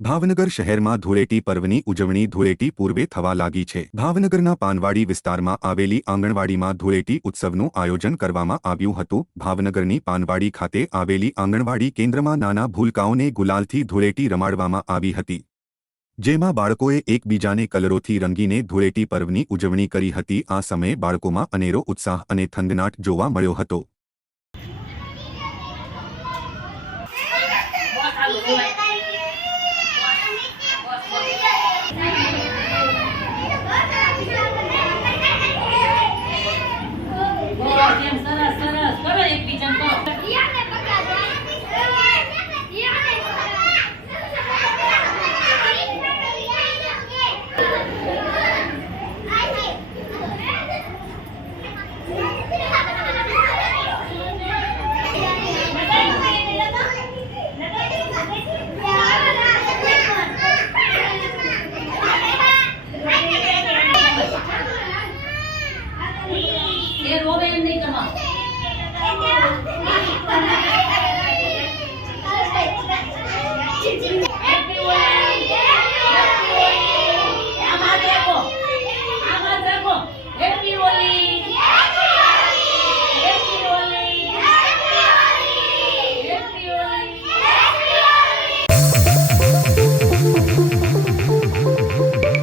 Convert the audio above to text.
ભાવનગર શહેરમાં ધૂળેટી પર્વની ઉજવણી ધૂળેટી પૂર્વે થવા લાગી છે. ભાવનગરના પાનવાડી વિસ્તારમાં આવેલી આંગણવાડીમાં ધૂળેટી ઉત્સવનું આયોજન કરવામાં આવ્યું હતું. ભાવનગરની પાનવાડી ખાતે આવેલી આંગણવાડી કેન્દ્રમાં નાના ભૂલકાઓને ગુલાલથી ધૂળેટી રમાડવામાં આવી હતી. જેમાં બાળકોએ એકબીજાને કલરોથી રંગીને ધૂળેટી પર્વની ઉજવણી કરી હતી. આ સમયે બાળકોમાં અનેરો ઉત્સાહ અને થંગનાટ જોવા મળ્યો હતો. ఏ రోగం ఎన్నికమా